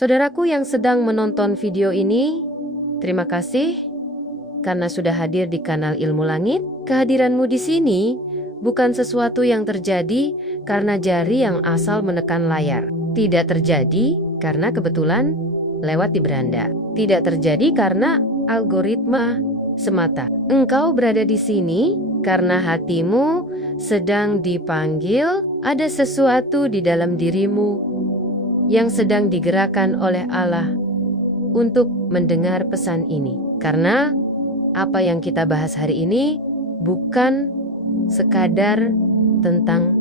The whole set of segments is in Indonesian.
Saudaraku yang sedang menonton video ini, terima kasih karena sudah hadir di kanal Ilmu Langit. Kehadiranmu di sini bukan sesuatu yang terjadi karena jari yang asal menekan layar. Tidak terjadi karena kebetulan lewat di beranda. Tidak terjadi karena algoritma semata. Engkau berada di sini karena hatimu sedang dipanggil. Ada sesuatu di dalam dirimu yang sedang digerakkan oleh Allah untuk mendengar pesan ini. Karena apa yang kita bahas hari ini bukan sekadar tentang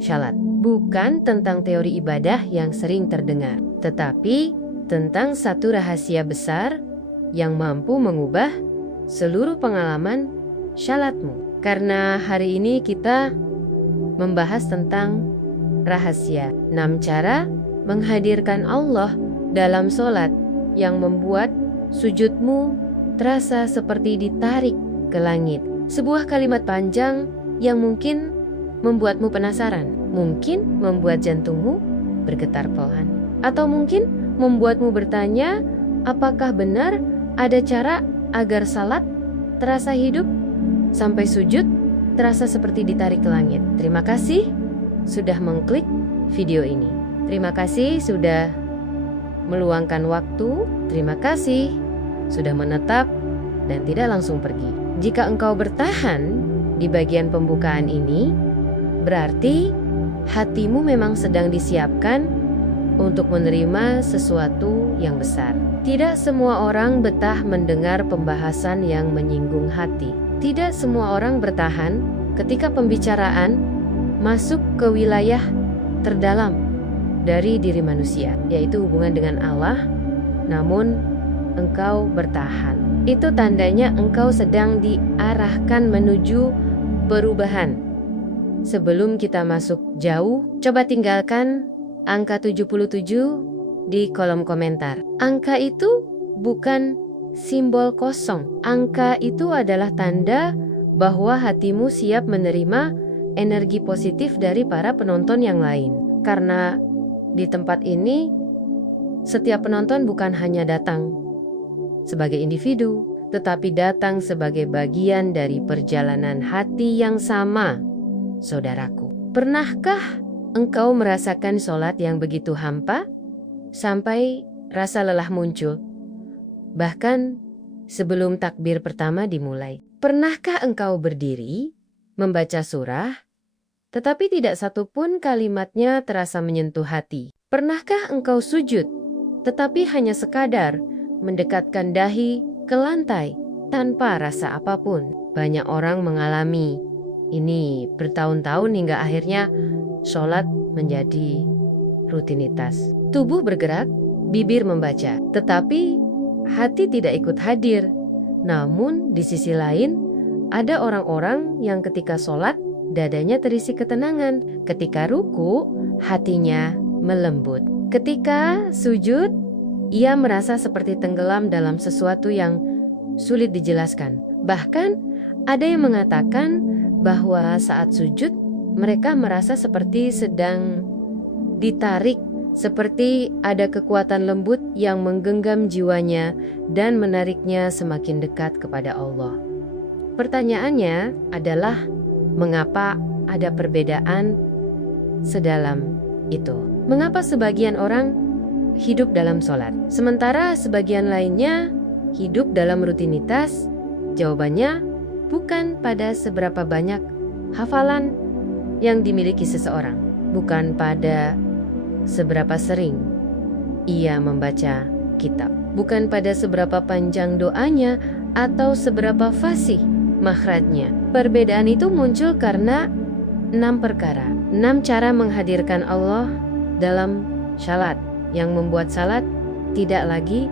syalat, bukan tentang teori ibadah yang sering terdengar, tetapi tentang satu rahasia besar yang mampu mengubah seluruh pengalaman syalatmu. Karena hari ini kita membahas tentang rahasia 6 cara menghadirkan Allah dalam sholat yang membuat sujudmu terasa seperti ditarik ke langit. Sebuah kalimat panjang yang mungkin membuatmu penasaran, mungkin membuat jantungmu bergetar pelan, atau mungkin membuatmu bertanya, apakah benar ada cara agar salat terasa hidup sampai sujud terasa seperti ditarik ke langit? Terima kasih sudah mengklik video ini. Terima kasih sudah meluangkan waktu. Terima kasih sudah menetap dan tidak langsung pergi. Jika engkau bertahan di bagian pembukaan ini, berarti hatimu memang sedang disiapkan untuk menerima sesuatu yang besar. Tidak semua orang betah mendengar pembahasan yang menyinggung hati. Tidak semua orang bertahan ketika pembicaraan masuk ke wilayah terdalam dari diri manusia, yaitu hubungan dengan Allah, namun engkau bertahan. Itu tandanya engkau sedang diarahkan menuju perubahan. Sebelum kita masuk jauh, coba tinggalkan angka 77 di kolom komentar. Angka itu bukan simbol kosong. Angka itu adalah tanda bahwa hatimu siap menerima energi positif dari para penonton yang lain. Karena di tempat ini, setiap penonton bukan hanya datang sebagai individu, tetapi datang sebagai bagian dari perjalanan hati yang sama, saudaraku. Pernahkah engkau merasakan sholat yang begitu hampa, sampai rasa lelah muncul, bahkan sebelum takbir pertama dimulai? Pernahkah engkau berdiri, membaca surah, tetapi tidak satupun kalimatnya terasa menyentuh hati? Pernahkah engkau sujud, tetapi hanya sekadar mendekatkan dahi ke lantai tanpa rasa apapun? Banyak orang mengalami ini bertahun-tahun hingga akhirnya sholat menjadi rutinitas. Tubuh bergerak, bibir membaca, tetapi hati tidak ikut hadir. Namun di sisi lain, ada orang-orang yang ketika sholat dadanya terisi ketenangan, ketika ruku hatinya melembut, ketika sujud ia merasa seperti tenggelam dalam sesuatu yang sulit dijelaskan. Bahkan ada yang mengatakan bahwa saat sujud mereka merasa seperti sedang ditarik, seperti ada kekuatan lembut yang menggenggam jiwanya dan menariknya semakin dekat kepada Allah. Pertanyaannya adalah, mengapa ada perbedaan sedalam itu? Mengapa sebagian orang hidup dalam sholat, sementara sebagian lainnya hidup dalam rutinitas? Jawabannya bukan pada seberapa banyak hafalan yang dimiliki seseorang, bukan pada seberapa sering ia membaca kitab, bukan pada seberapa panjang doanya atau seberapa fasih makhrajnya. Perbedaan itu muncul karena 6 perkara, 6 cara menghadirkan Allah dalam syalat, yang membuat salat tidak lagi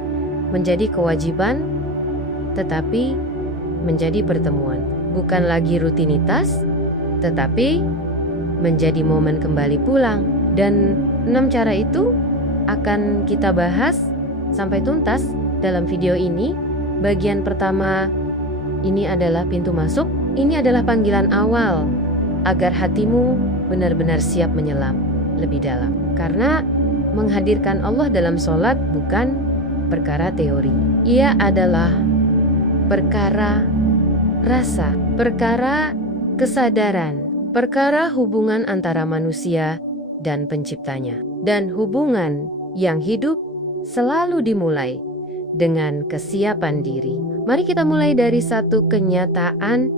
menjadi kewajiban tetapi menjadi pertemuan, bukan lagi rutinitas tetapi menjadi momen kembali pulang. Dan 6 cara itu akan kita bahas sampai tuntas dalam video ini. Bagian pertama ini adalah pintu masuk, ini adalah panggilan awal agar hatimu benar-benar siap menyelam lebih dalam. Karena menghadirkan Allah dalam sholat bukan perkara teori. Ia adalah perkara rasa, perkara kesadaran, perkara hubungan antara manusia dan penciptanya. Dan hubungan yang hidup selalu dimulai dengan kesiapan diri. Mari kita mulai dari satu kenyataan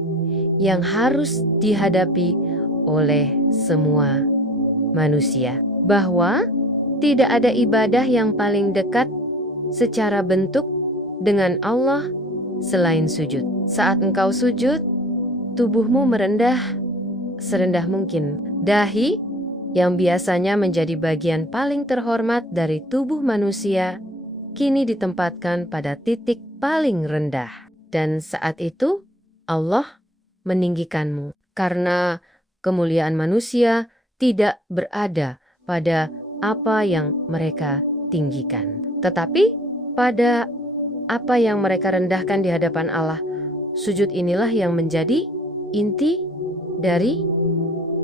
yang harus dihadapi oleh semua manusia, bahwa tidak ada ibadah yang paling dekat secara bentuk dengan Allah selain sujud. Saat engkau sujud, tubuhmu merendah serendah mungkin. Dahi yang biasanya menjadi bagian paling terhormat dari tubuh manusia kini ditempatkan pada titik paling rendah. Dan saat itu Allah meninggikanmu, karena kemuliaan manusia tidak berada pada apa yang mereka tinggikan, tetapi pada apa yang mereka rendahkan di hadapan Allah. Sujud inilah yang menjadi inti dari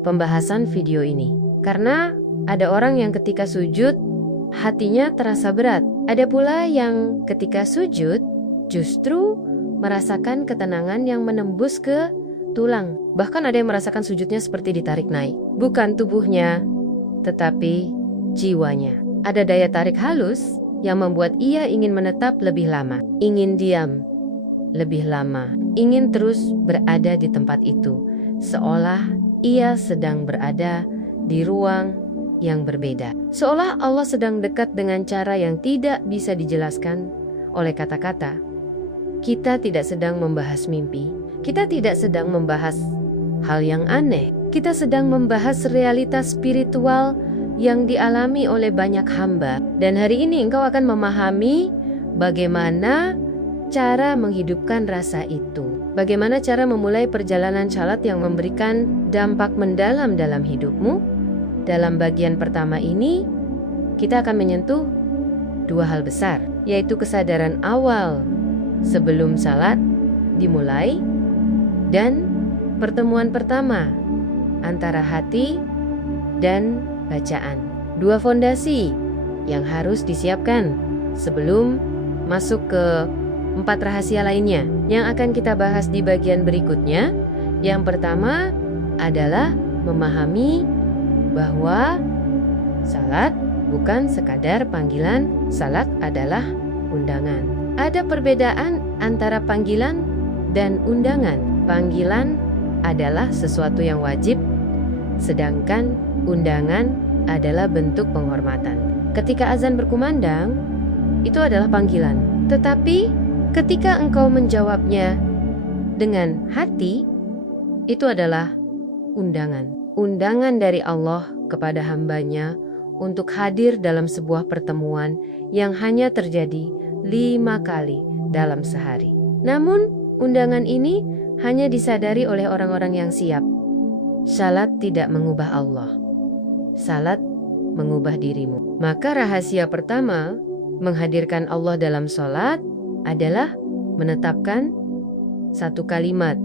pembahasan video ini. Karena ada orang yang ketika sujud hatinya terasa berat. Ada pula yang ketika sujud justru merasakan ketenangan yang menembus ke tulang. Bahkan ada yang merasakan sujudnya seperti ditarik naik. Bukan tubuhnya, tetapi jiwanya. Ada daya tarik halus yang membuat ia ingin menetap lebih lama, ingin diam lebih lama, ingin terus berada di tempat itu, seolah ia sedang berada di ruang yang berbeda. Seolah Allah sedang dekat dengan cara yang tidak bisa dijelaskan oleh kata-kata. Kita tidak sedang membahas mimpi, kita tidak sedang membahas hal yang aneh, kita sedang membahas realitas spiritual yang dialami oleh banyak hamba. Dan hari ini engkau akan memahami bagaimana cara menghidupkan rasa itu. Bagaimana cara memulai perjalanan salat yang memberikan dampak mendalam dalam hidupmu. Dalam bagian pertama ini, kita akan menyentuh dua hal besar, yaitu kesadaran awal sebelum salat dimulai dan pertemuan pertama antara hati dan bacaan. Dua fondasi yang harus disiapkan sebelum masuk ke 4 rahasia lainnya yang akan kita bahas di bagian berikutnya. Yang pertama adalah memahami bahwa salat bukan sekadar panggilan, salat adalah undangan. Ada perbedaan antara panggilan dan undangan. Panggilan adalah sesuatu yang wajib, sedangkan undangan adalah bentuk penghormatan. Ketika azan berkumandang, itu adalah panggilan. Tetapi ketika engkau menjawabnya dengan hati, itu adalah undangan. Undangan dari Allah kepada hambanya untuk hadir dalam sebuah pertemuan yang hanya terjadi 5 kali dalam sehari. Namun, undangan ini hanya disadari oleh orang-orang yang siap. Salat tidak mengubah Allah. Salat mengubah dirimu. Maka rahasia pertama menghadirkan Allah dalam salat adalah menetapkan satu kalimat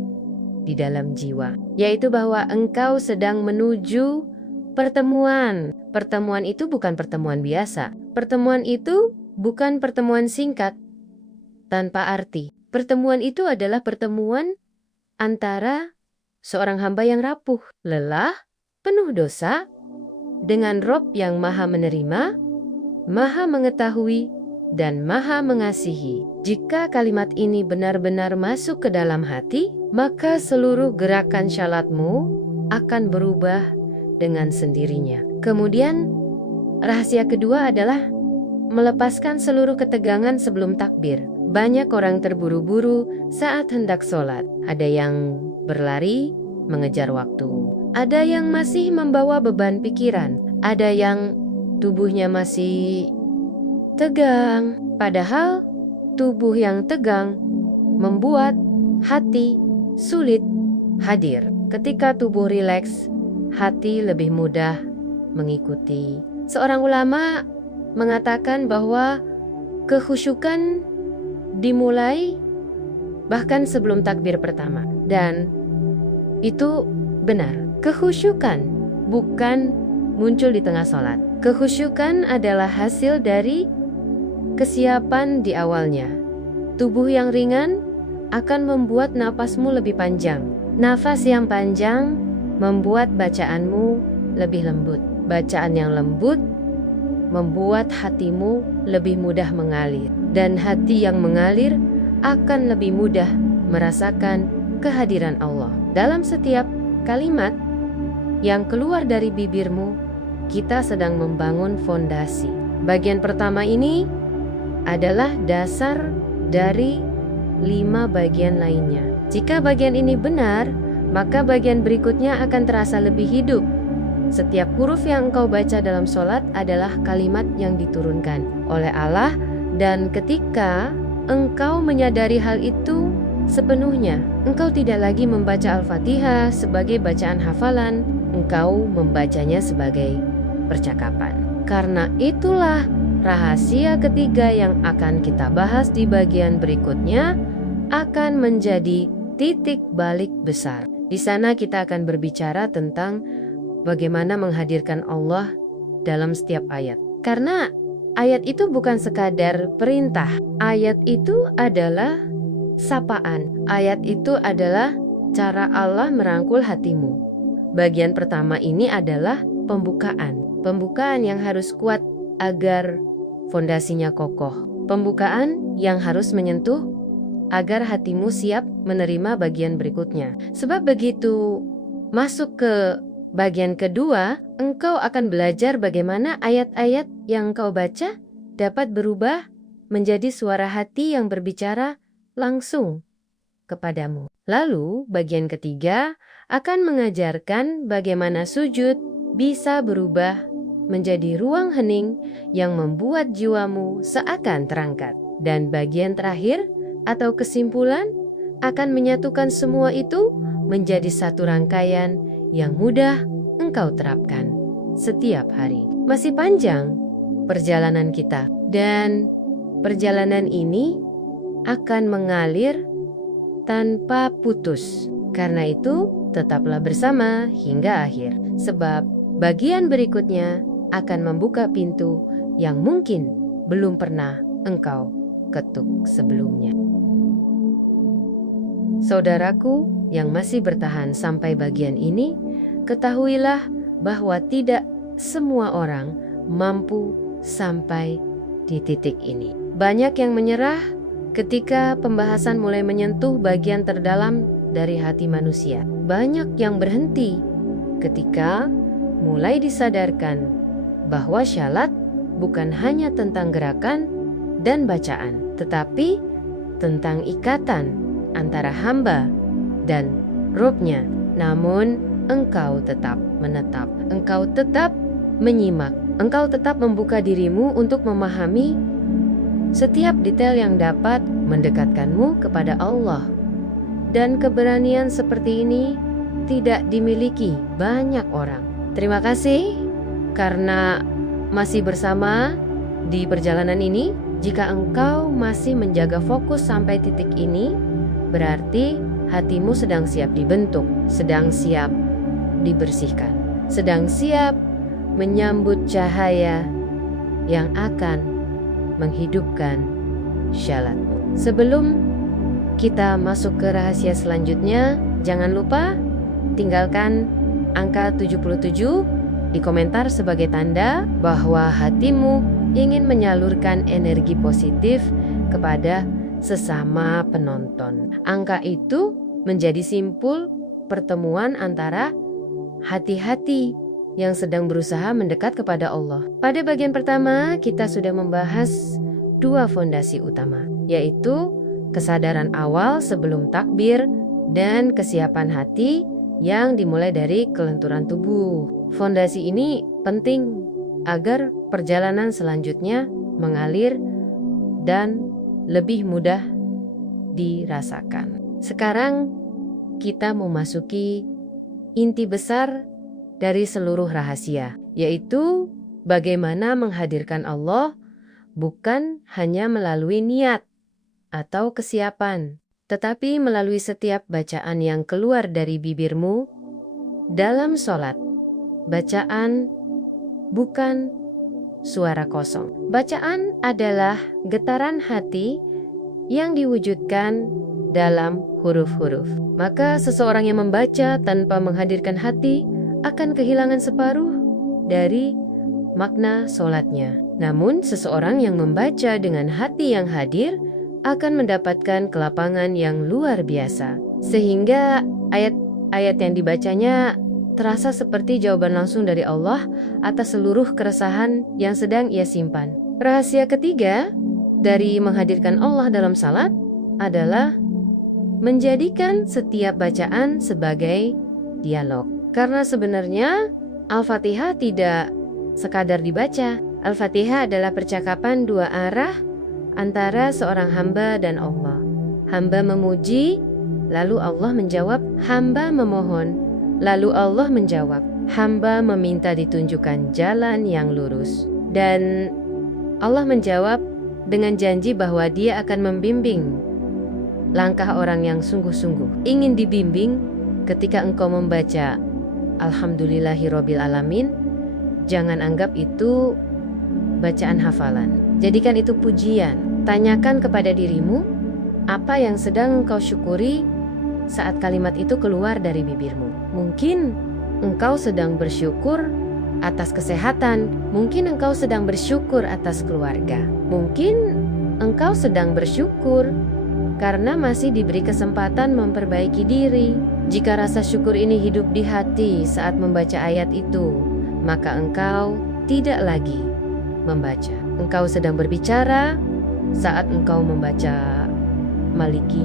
di dalam jiwa, yaitu bahwa engkau sedang menuju pertemuan. Pertemuan itu bukan pertemuan biasa. Pertemuan itu bukan pertemuan singkat tanpa arti. Pertemuan itu adalah pertemuan antara seorang hamba yang rapuh, lelah, penuh dosa, dengan Rob yang maha menerima, maha mengetahui, dan maha mengasihi. Jika kalimat ini benar-benar masuk ke dalam hati, maka seluruh gerakan salatmu akan berubah dengan sendirinya. Kemudian, rahasia kedua adalah melepaskan seluruh ketegangan sebelum takbir. Banyak orang terburu-buru saat hendak sholat. Ada yang berlari mengejar waktu. Ada yang masih membawa beban pikiran. Ada yang tubuhnya masih tegang. Padahal tubuh yang tegang membuat hati sulit hadir. Ketika tubuh rileks, hati lebih mudah mengikuti. Seorang ulama mengatakan bahwa kekhusyukan dimulai bahkan sebelum takbir pertama. Dan itu benar. Kekhusyukan bukan muncul di tengah sholat. Kekhusyukan adalah hasil dari kesiapan di awalnya. Tubuh yang ringan akan membuat napasmu lebih panjang. Nafas yang panjang membuat bacaanmu lebih lembut. Bacaan yang lembut membuat hatimu lebih mudah mengalir. Dan hati yang mengalir akan lebih mudah merasakan kehadiran Allah. Dalam setiap kalimat yang keluar dari bibirmu, kita sedang membangun fondasi. Bagian pertama ini adalah dasar dari 5 bagian lainnya. Jika bagian ini benar, maka bagian berikutnya akan terasa lebih hidup. Setiap huruf yang engkau baca dalam sholat adalah kalimat yang diturunkan oleh Allah, dan ketika engkau menyadari hal itu sepenuhnya, engkau tidak lagi membaca Al-Fatihah sebagai bacaan hafalan, engkau membacanya sebagai percakapan. Karena itulah rahasia ketiga yang akan kita bahas di bagian berikutnya akan menjadi titik balik besar. Di sana kita akan berbicara tentang bagaimana menghadirkan Allah dalam setiap ayat. Karena ayat itu bukan sekadar perintah. Ayat itu adalah sapaan. Ayat itu adalah cara Allah merangkul hatimu. Bagian pertama ini adalah pembukaan. Pembukaan yang harus kuat agar fondasinya kokoh. Pembukaan yang harus menyentuh agar hatimu siap menerima bagian berikutnya. Sebab begitu masuk ke bagian kedua, engkau akan belajar bagaimana ayat-ayat yang engkau baca dapat berubah menjadi suara hati yang berbicara langsung kepadamu. Lalu bagian ketiga akan mengajarkan bagaimana sujud bisa berubah menjadi ruang hening yang membuat jiwamu seakan terangkat. Dan bagian terakhir atau kesimpulan akan menyatukan semua itu menjadi satu rangkaian yang mudah engkau terapkan setiap hari. Masih panjang perjalanan kita, dan perjalanan ini akan mengalir tanpa putus. Karena itu, tetaplah bersama hingga akhir, sebab bagian berikutnya akan membuka pintu yang mungkin belum pernah engkau ketuk sebelumnya. Saudaraku yang masih bertahan sampai bagian ini, ketahuilah bahwa tidak semua orang mampu sampai di titik ini. Banyak yang menyerah ketika pembahasan mulai menyentuh bagian terdalam dari hati manusia. Banyak yang berhenti ketika mulai disadarkan bahwa syalat bukan hanya tentang gerakan dan bacaan, tetapi tentang ikatan antara hamba dan Robnya. Namun engkau tetap menetap, engkau tetap menyimak, engkau tetap membuka dirimu untuk memahami setiap detail yang dapat mendekatkanmu kepada Allah. Dan keberanian seperti ini tidak dimiliki banyak orang. Terima kasih karena masih bersama di perjalanan ini. Jika engkau masih menjaga fokus sampai titik ini, berarti hatimu sedang siap dibentuk, sedang siap dibersihkan, sedang siap menyambut cahaya yang akan menghidupkan syalatmu. Sebelum kita masuk ke rahasia selanjutnya, jangan lupa tinggalkan angka 77 di komentar sebagai tanda bahwa hatimu ingin menyalurkan energi positif kepada sesama penonton. Angka itu menjadi simpul pertemuan antara hati-hati yang sedang berusaha mendekat kepada Allah. Pada bagian pertama, kita sudah membahas 2 fondasi utama, yaitu kesadaran awal sebelum takbir dan kesiapan hati yang dimulai dari kelenturan tubuh. Fondasi ini penting agar perjalanan selanjutnya mengalir dan lebih mudah dirasakan. Sekarang kita memasuki inti besar dari seluruh rahasia, yaitu bagaimana menghadirkan Allah bukan hanya melalui niat atau kesiapan, tetapi melalui setiap bacaan yang keluar dari bibirmu dalam sholat. Bacaan bukan suara kosong. Bacaan adalah getaran hati yang diwujudkan dalam huruf-huruf. Maka seseorang yang membaca tanpa menghadirkan hati akan kehilangan separuh dari makna solatnya. Namun seseorang yang membaca dengan hati yang hadir akan mendapatkan kelapangan yang luar biasa. Sehingga ayat-ayat yang dibacanya terasa seperti jawaban langsung dari Allah atas seluruh keresahan yang sedang ia simpan. Rahasia ketiga dari menghadirkan Allah dalam salat adalah menjadikan setiap bacaan sebagai dialog. Karena sebenarnya Al-Fatihah tidak sekadar dibaca. Al-Fatihah adalah percakapan dua arah antara seorang hamba dan Allah. Hamba memuji, lalu Allah menjawab. Hamba memohon, lalu Allah menjawab. Hamba meminta ditunjukkan jalan yang lurus, dan Allah menjawab dengan janji bahwa Dia akan membimbing langkah orang yang sungguh-sungguh ingin dibimbing. Ketika engkau membaca Alhamdulillahirabbil alamin, jangan anggap itu bacaan hafalan. Jadikan itu pujian. Tanyakan kepada dirimu, apa yang sedang engkau syukuri saat kalimat itu keluar dari bibirmu. Mungkin engkau sedang bersyukur atas kesehatan. Mungkin engkau sedang bersyukur atas keluarga. Mungkin engkau sedang bersyukur karena masih diberi kesempatan memperbaiki diri. Jika rasa syukur ini hidup di hati saat membaca ayat itu, maka engkau tidak lagi membaca. Engkau sedang berbicara saat engkau membaca Maliki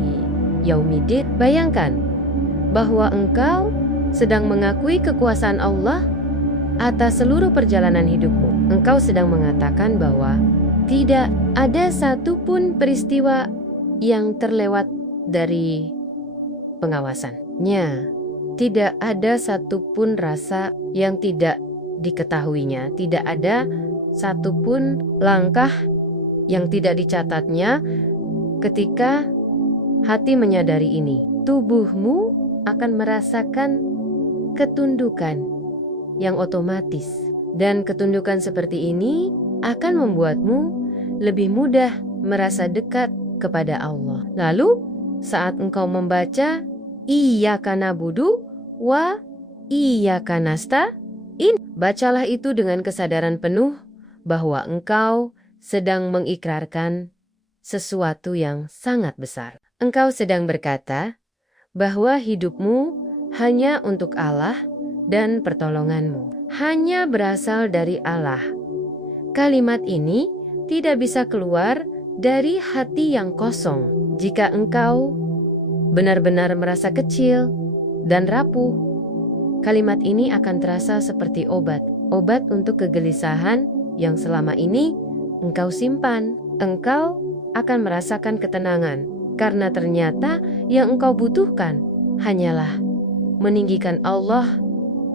Yaumiddin. Bayangkan bahwa engkau sedang mengakui kekuasaan Allah atas seluruh perjalanan hidupmu. Engkau sedang mengatakan bahwa tidak ada satupun peristiwa yang terlewat dari pengawasannya. Tidak ada satupun rasa yang tidak diketahuinya. Tidak ada satupun langkah yang tidak dicatatnya. Ketika hati menyadari ini, tubuhmu akan merasakan ketundukan yang otomatis. Dan ketundukan seperti ini akan membuatmu lebih mudah merasa dekat kepada Allah. Lalu saat engkau membaca Iyyaka na'budu wa iyyaka nasta'in, bacalah itu dengan kesadaran penuh bahwa engkau sedang mengikrarkan sesuatu yang sangat besar. Engkau sedang berkata bahwa hidupmu hanya untuk Allah dan pertolonganmu hanya berasal dari Allah. Kalimat ini tidak bisa keluar dari hati yang kosong. Jika engkau benar-benar merasa kecil dan rapuh, kalimat ini akan terasa seperti obat untuk kegelisahan yang selama ini engkau simpan. Engkau akan merasakan ketenangan karena ternyata yang engkau butuhkan hanyalah meninggikan Allah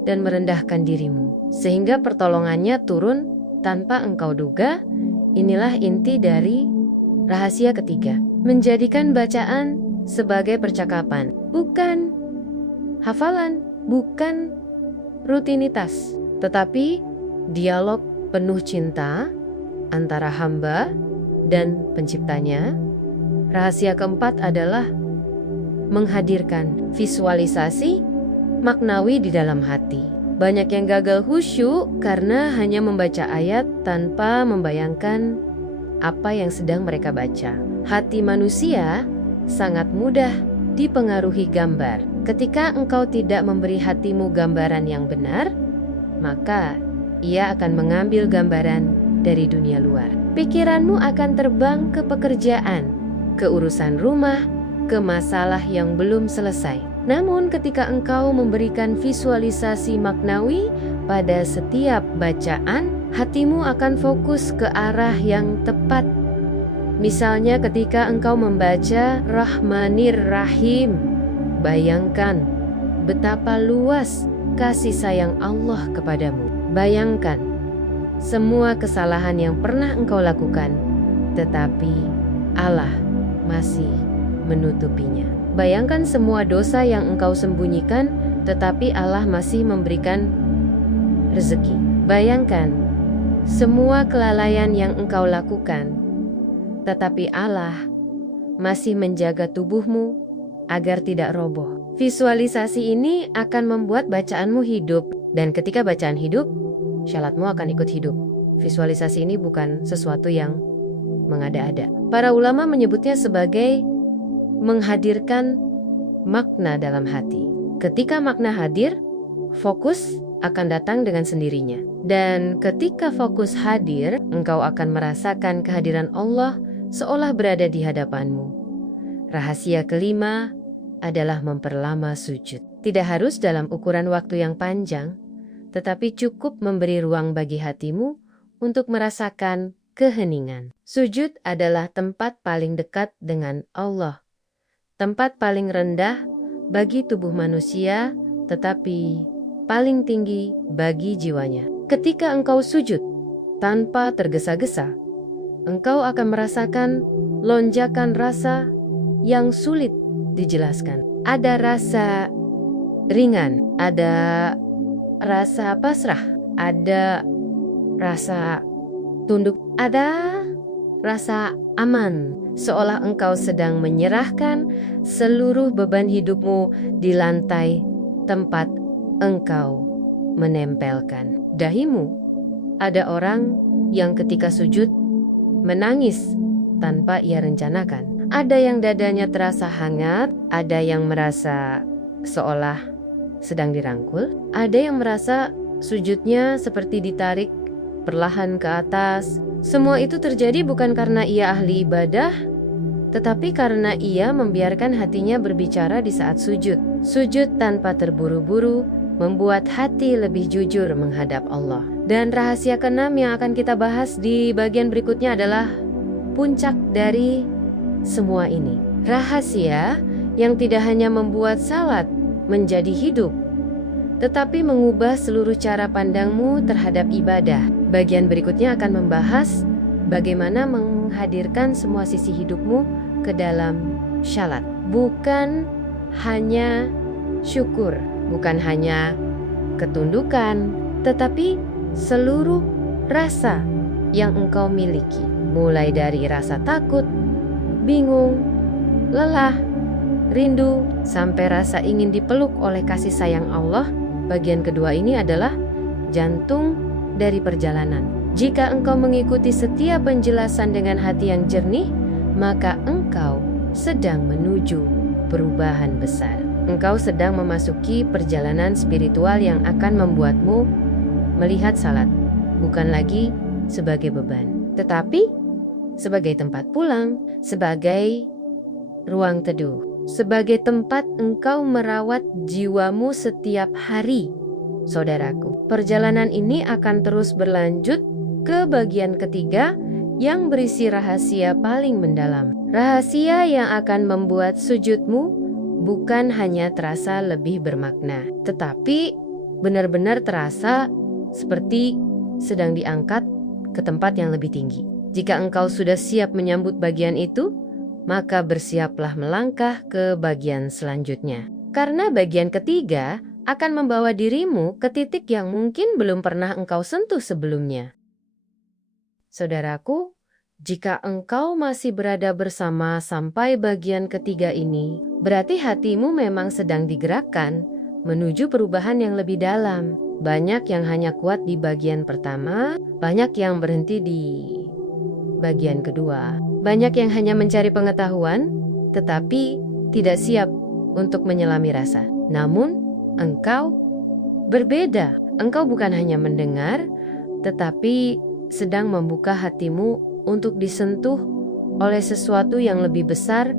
dan merendahkan dirimu, sehingga pertolongannya turun tanpa engkau duga. Inilah inti dari rahasia ketiga, menjadikan bacaan sebagai percakapan, bukan hafalan, bukan rutinitas, tetapi dialog penuh cinta antara hamba dan penciptanya. Rahasia keempat adalah menghadirkan visualisasi maknawi di dalam hati. Banyak yang gagal khusyuk karena hanya membaca ayat tanpa membayangkan apa yang sedang mereka baca. Hati manusia sangat mudah dipengaruhi gambar. Ketika engkau tidak memberi hatimu gambaran yang benar, maka ia akan mengambil gambaran dari dunia luar. Pikiranmu akan terbang ke pekerjaan, ke urusan rumah, ke masalah yang belum selesai. Namun ketika engkau memberikan visualisasi maknawi pada setiap bacaan, hatimu akan fokus ke arah yang tepat. Misalnya ketika engkau membaca Rahmanir Rahim, bayangkan betapa luas kasih sayang Allah kepadamu. Bayangkan semua kesalahan yang pernah engkau lakukan, tetapi Allah masih menutupinya. Bayangkan semua dosa yang engkau sembunyikan, tetapi Allah masih memberikan rezeki. Bayangkan semua kelalaian yang engkau lakukan, tetapi Allah masih menjaga tubuhmu agar tidak roboh. Visualisasi ini akan membuat bacaanmu hidup, dan ketika bacaan hidup, syalatmu akan ikut hidup. Visualisasi ini bukan sesuatu yang mengada-ada. Para ulama menyebutnya sebagai menghadirkan makna dalam hati. Ketika makna hadir, fokus akan datang dengan sendirinya. Dan ketika fokus hadir, engkau akan merasakan kehadiran Allah seolah berada di hadapanmu. Rahasia kelima adalah memperlama sujud. Tidak harus dalam ukuran waktu yang panjang, tetapi cukup memberi ruang bagi hatimu untuk merasakan keheningan. Sujud adalah tempat paling dekat dengan Allah. Tempat paling rendah bagi tubuh manusia, tetapi paling tinggi bagi jiwanya. Ketika engkau sujud tanpa tergesa-gesa, engkau akan merasakan lonjakan rasa yang sulit dijelaskan. Ada rasa ringan, ada rasa pasrah, ada rasa tunduk, ada rasa aman, seolah engkau sedang menyerahkan seluruh beban hidupmu di lantai tempat engkau menempelkan dahimu. Ada orang yang ketika sujud menangis tanpa ia rencanakan. Ada yang dadanya terasa hangat, ada yang merasa seolah sedang dirangkul, ada yang merasa sujudnya seperti ditarik perlahan ke atas. Semua itu terjadi bukan karena ia ahli ibadah, tetapi karena ia membiarkan hatinya berbicara di saat sujud. Sujud tanpa terburu-buru membuat hati lebih jujur menghadap Allah. Dan rahasia keenam yang akan kita bahas di bagian berikutnya adalah puncak dari semua ini. Rahasia yang tidak hanya membuat salat menjadi hidup, tetapi mengubah seluruh cara pandangmu terhadap ibadah. Bagian berikutnya akan membahas bagaimana menghadirkan semua sisi hidupmu ke dalam syalat. Bukan hanya syukur, bukan hanya ketundukan, tetapi seluruh rasa yang engkau miliki. Mulai dari rasa takut, bingung, lelah, rindu, sampai rasa ingin dipeluk oleh kasih sayang Allah. Bagian kedua ini adalah jantung dari perjalanan. Jika engkau mengikuti setiap penjelasan dengan hati yang jernih, maka engkau sedang menuju perubahan besar. Engkau sedang memasuki perjalanan spiritual yang akan membuatmu melihat salat bukan lagi sebagai beban, tetapi sebagai tempat pulang, sebagai ruang teduh, sebagai tempat engkau merawat jiwamu setiap hari. Saudaraku, perjalanan ini akan terus berlanjut ke bagian ketiga yang berisi rahasia paling mendalam. Rahasia yang akan membuat sujudmu bukan hanya terasa lebih bermakna, tetapi benar-benar terasa seperti sedang diangkat ke tempat yang lebih tinggi. Jika engkau sudah siap menyambut bagian itu, maka bersiaplah melangkah ke bagian selanjutnya. Karena bagian ketiga akan membawa dirimu ke titik yang mungkin belum pernah engkau sentuh sebelumnya. Saudaraku, jika engkau masih berada bersama sampai bagian ketiga ini, berarti hatimu memang sedang digerakkan menuju perubahan yang lebih dalam. Banyak yang hanya kuat di bagian pertama, banyak yang berhenti di bagian kedua. Banyak yang hanya mencari pengetahuan, tetapi tidak siap untuk menyelami rasa. Namun, engkau berbeda. Engkau bukan hanya mendengar, tetapi sedang membuka hatimu untuk disentuh oleh sesuatu yang lebih besar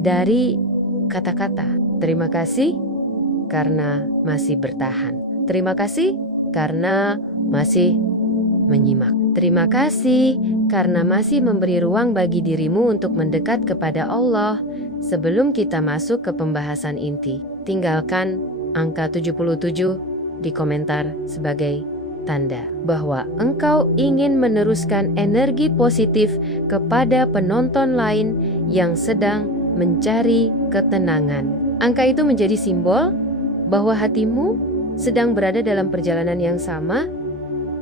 dari kata-kata. Terima kasih karena masih bertahan. Terima kasih karena masih menyimak. Terima kasih karena masih memberi ruang bagi dirimu untuk mendekat kepada Allah. Sebelum kita masuk ke pembahasan inti, tinggalkan angka 77 di komentar sebagai tanda bahwa engkau ingin meneruskan energi positif kepada penonton lain yang sedang mencari ketenangan. Angka itu menjadi simbol bahwa hatimu sedang berada dalam perjalanan yang sama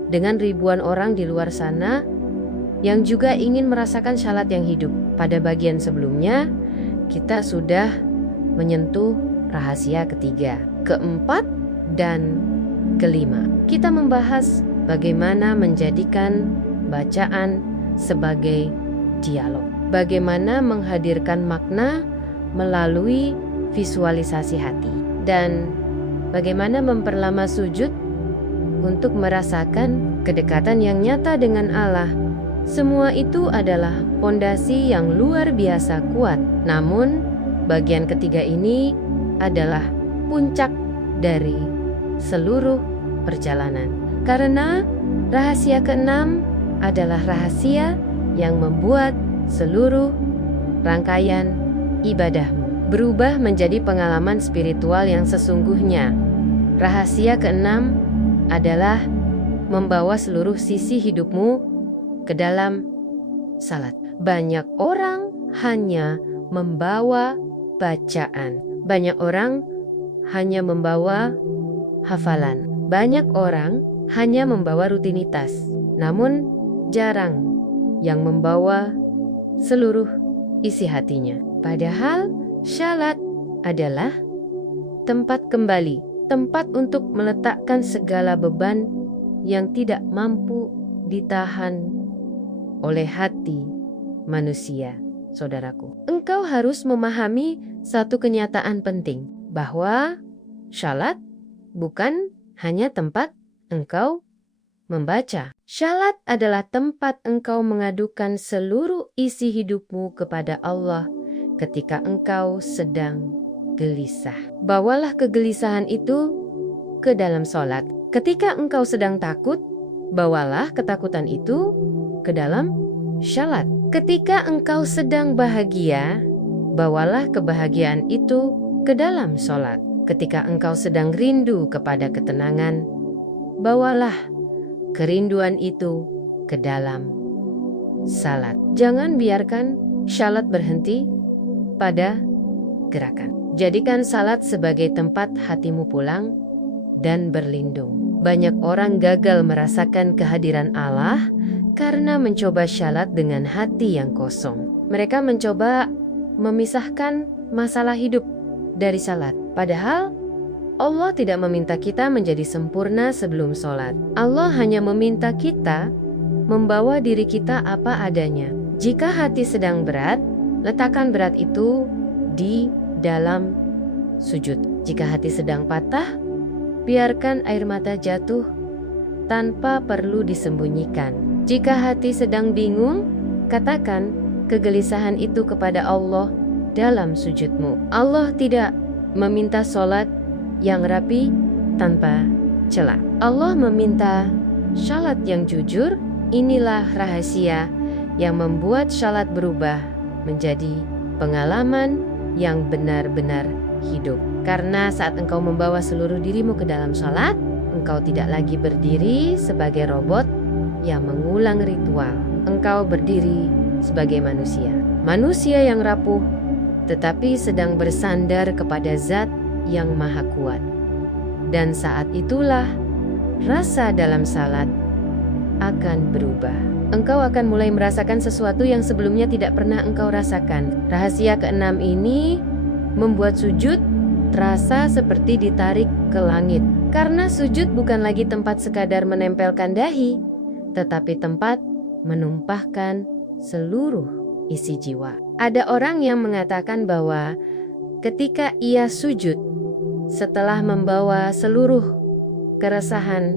dengan ribuan orang di luar sana yang juga ingin merasakan syalat yang hidup. Pada bagian sebelumnya, kita sudah menyentuh rahasia ketiga, keempat, dan kelima. Kita membahas bagaimana menjadikan bacaan sebagai dialog, bagaimana menghadirkan makna melalui visualisasi hati, dan bagaimana memperlama sujud untuk merasakan kedekatan yang nyata dengan Allah. Semua itu adalah fondasi yang luar biasa kuat. Namun, bagian ketiga ini adalah puncak dari seluruh perjalanan. Karena rahasia keenam adalah rahasia yang membuat seluruh rangkaian ibadahmu berubah menjadi pengalaman spiritual yang sesungguhnya. Rahasia keenam adalah membawa seluruh sisi hidupmu ke dalam salat. Banyak orang hanya membawa bacaan. Banyak orang hanya membawa hafalan. Banyak orang hanya membawa rutinitas. Namun jarang yang membawa seluruh isi hatinya. Padahal syalat adalah tempat kembali, tempat untuk meletakkan segala beban yang tidak mampu ditahan oleh hati manusia. Saudaraku, engkau harus memahami satu kenyataan penting, bahwa syalat bukan hanya tempat engkau membaca. Syalat adalah tempat engkau mengadukan seluruh isi hidupmu kepada Allah ketika engkau sedang gelisah. Bawalah kegelisahan itu ke dalam salat. Ketika engkau sedang takut, bawalah ketakutan itu ke dalam syalat. Ketika engkau sedang bahagia, bawalah kebahagiaan itu ke dalam salat. Ketika engkau sedang rindu kepada ketenangan, bawalah kerinduan itu ke dalam salat. Jangan biarkan syalat berhenti pada gerakan. Jadikan salat sebagai tempat hatimu pulang dan berlindung. Banyak orang gagal merasakan kehadiran Allah karena mencoba syalat dengan hati yang kosong. Mereka mencoba memisahkan masalah hidup dari salat. Padahal Allah tidak meminta kita menjadi sempurna sebelum sholat. Allah hanya meminta kita membawa diri kita apa adanya. Jika hati sedang berat, letakkan berat itu di dalam sujud. Jika hati sedang patah, biarkan air mata jatuh tanpa perlu disembunyikan. Jika hati sedang bingung, katakan kegelisahan itu kepada Allah dalam sujudmu. Allah tidak meminta sholat yang rapi tanpa celah. Allah meminta syalat yang jujur. Inilah rahasia yang membuat syalat berubah menjadi pengalaman yang benar-benar hidup. Karena saat engkau membawa seluruh dirimu ke dalam syalat, engkau tidak lagi berdiri sebagai robot yang mengulang ritual. Engkau berdiri sebagai manusia. Manusia yang rapuh, tetapi sedang bersandar kepada Zat yang Maha Kuat. Dan saat itulah rasa dalam salat akan berubah. Engkau akan mulai merasakan sesuatu yang sebelumnya tidak pernah engkau rasakan. Rahasia keenam ini membuat sujud terasa seperti ditarik ke langit. Karena sujud bukan lagi tempat sekadar menempelkan dahi, tetapi tempat menumpahkan seluruh isi jiwa. Ada orang yang mengatakan bahwa ketika ia sujud, setelah membawa seluruh keresahan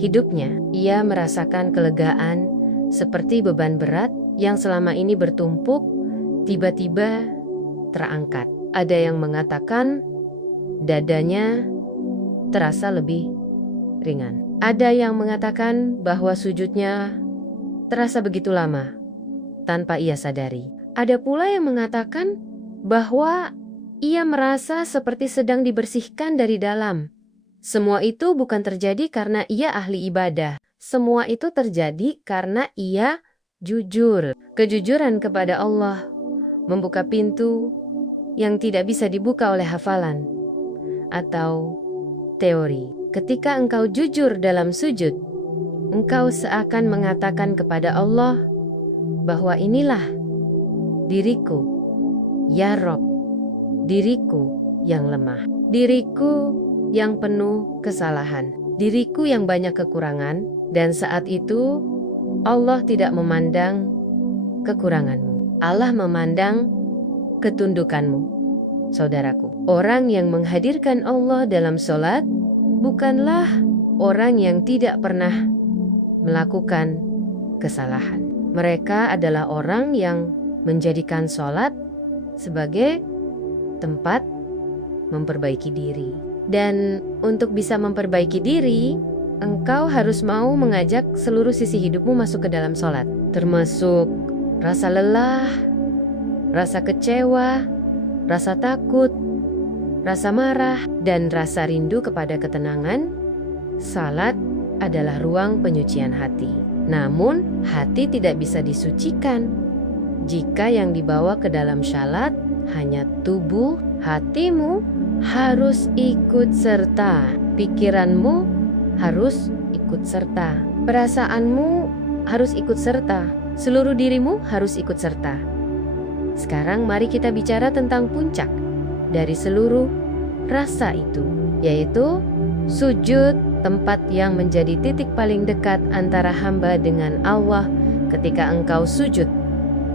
hidupnya, ia merasakan kelegaan seperti beban berat yang selama ini bertumpuk tiba-tiba terangkat. Ada yang mengatakan dadanya terasa lebih ringan. Ada yang mengatakan bahwa sujudnya terasa begitu lama tanpa ia sadari. Ada pula yang mengatakan bahwa ia merasa seperti sedang dibersihkan dari dalam. Semua itu bukan terjadi karena ia ahli ibadah. Semua itu terjadi karena ia jujur. Kejujuran kepada Allah membuka pintu yang tidak bisa dibuka oleh hafalan atau teori. Ketika engkau jujur dalam sujud, engkau seakan mengatakan kepada Allah bahwa inilah diriku, ya Rob, diriku yang lemah, diriku yang penuh kesalahan, diriku yang banyak kekurangan. Dan saat itu Allah tidak memandang kekuranganmu, Allah memandang ketundukanmu. Saudaraku, orang yang menghadirkan Allah dalam sholat bukanlah orang yang tidak pernah melakukan kesalahan. Mereka adalah orang yang menjadikan sholat sebagai tempat memperbaiki diri. Dan untuk bisa memperbaiki diri, engkau harus mau mengajak seluruh sisi hidupmu masuk ke dalam sholat, termasuk rasa lelah, rasa kecewa, rasa takut, rasa marah, dan rasa rindu kepada ketenangan. Salat adalah ruang penyucian hati. Namun, hati tidak bisa disucikan jika yang dibawa ke dalam salat hanya tubuh. Hatimu harus ikut serta, pikiranmu harus ikut serta, perasaanmu harus ikut serta, seluruh dirimu harus ikut serta. Sekarang mari kita bicara tentang puncak dari seluruh rasa itu, yaitu sujud, tempat yang menjadi titik paling dekat antara hamba dengan Allah. Ketika engkau sujud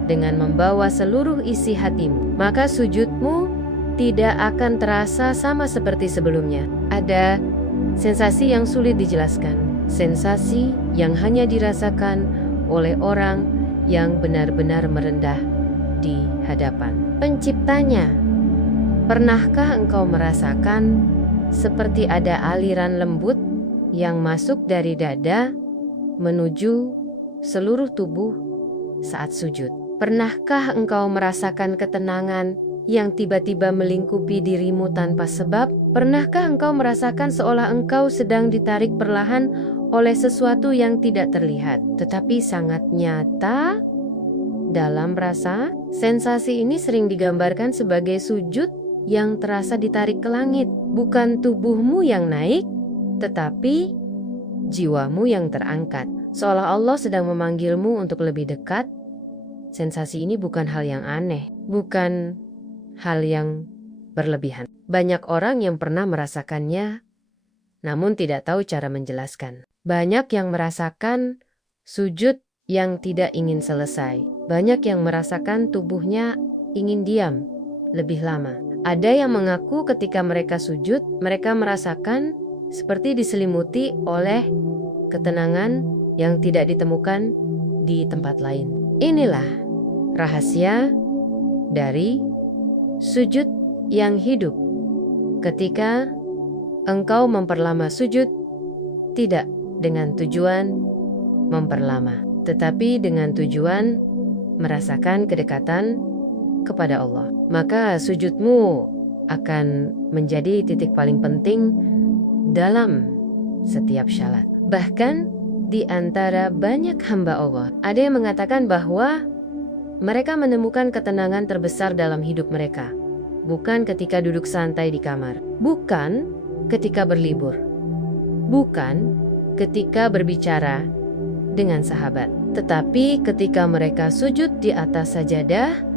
dengan membawa seluruh isi hatimu, maka sujudmu tidak akan terasa sama seperti sebelumnya. Ada sensasi yang sulit dijelaskan, sensasi yang hanya dirasakan oleh orang yang benar-benar merendah di hadapan Penciptanya. Pernahkah engkau merasakan seperti ada aliran lembut yang masuk dari dada menuju seluruh tubuh saat sujud? Pernahkah engkau merasakan ketenangan yang tiba-tiba melingkupi dirimu tanpa sebab? Pernahkah engkau merasakan seolah engkau sedang ditarik perlahan oleh sesuatu yang tidak terlihat, tetapi sangat nyata dalam rasa? Sensasi ini sering digambarkan sebagai sujud yang terasa ditarik ke langit. Bukan tubuhmu yang naik, tetapi jiwamu yang terangkat. Seolah Allah sedang memanggilmu untuk lebih dekat. Sensasi ini bukan hal yang aneh, bukan hal yang berlebihan. Banyak orang yang pernah merasakannya, namun tidak tahu cara menjelaskan. Banyak yang merasakan sujud yang tidak ingin selesai. Banyak yang merasakan tubuhnya ingin diam lebih lama. Ada yang mengaku ketika mereka sujud, mereka merasakan seperti diselimuti oleh ketenangan yang tidak ditemukan di tempat lain. Inilah rahasia dari sujud yang hidup. Ketika engkau memperlama sujud, tidak dengan tujuan memperlama, tetapi dengan tujuan merasakan kedekatan kepada Allah, maka sujudmu akan menjadi titik paling penting dalam setiap syalat. Bahkan di antara banyak hamba Allah, ada yang mengatakan bahwa mereka menemukan ketenangan terbesar dalam hidup mereka bukan ketika duduk santai di kamar, bukan ketika berlibur, bukan ketika berbicara dengan sahabat, tetapi ketika mereka sujud di atas sajadah.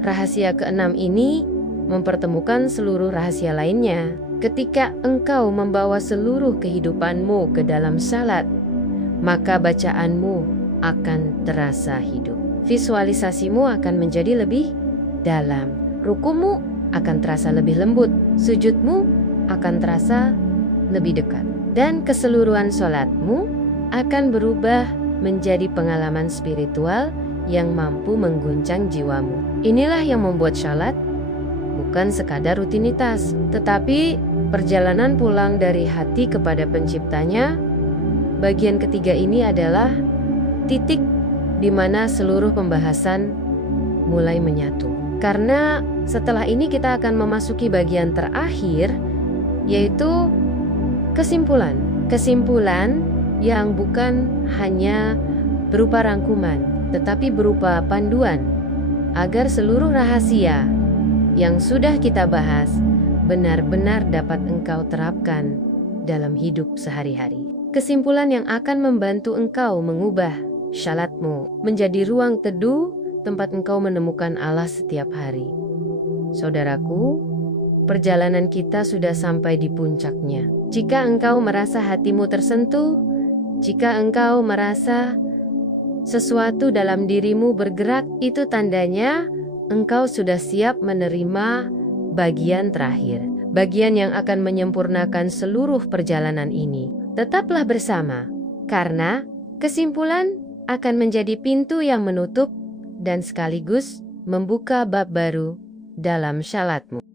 Rahasia keenam ini mempertemukan seluruh rahasia lainnya. Ketika engkau membawa seluruh kehidupanmu ke dalam salat, maka bacaanmu akan terasa hidup. Visualisasimu akan menjadi lebih dalam. Rukumu akan terasa lebih lembut. Sujudmu akan terasa lebih dekat. Dan keseluruhan salatmu akan berubah menjadi pengalaman spiritual yang mampu mengguncang jiwamu. Inilah yang membuat salat bukan sekadar rutinitas, tetapi perjalanan pulang dari hati kepada Penciptanya. Bagian ketiga ini adalah titik di mana seluruh pembahasan mulai menyatu. Karena setelah ini kita akan memasuki bagian terakhir, yaitu kesimpulan. Kesimpulan yang bukan hanya berupa rangkuman, tetapi berupa panduan agar seluruh rahasia yang sudah kita bahas benar-benar dapat engkau terapkan dalam hidup sehari-hari. kesimpulan yang akan membantu engkau mengubah syalatmu menjadi ruang teduh, tempat engkau menemukan Allah setiap hari. Saudaraku, perjalanan kita sudah sampai di puncaknya. Jika engkau merasa hatimu tersentuh, jika engkau merasa sesuatu dalam dirimu bergerak, itu tandanya engkau sudah siap menerima bagian terakhir, bagian yang akan menyempurnakan seluruh perjalanan ini. Tetaplah bersama, karena kesimpulan akan menjadi pintu yang menutup dan sekaligus membuka bab baru dalam syalatmu.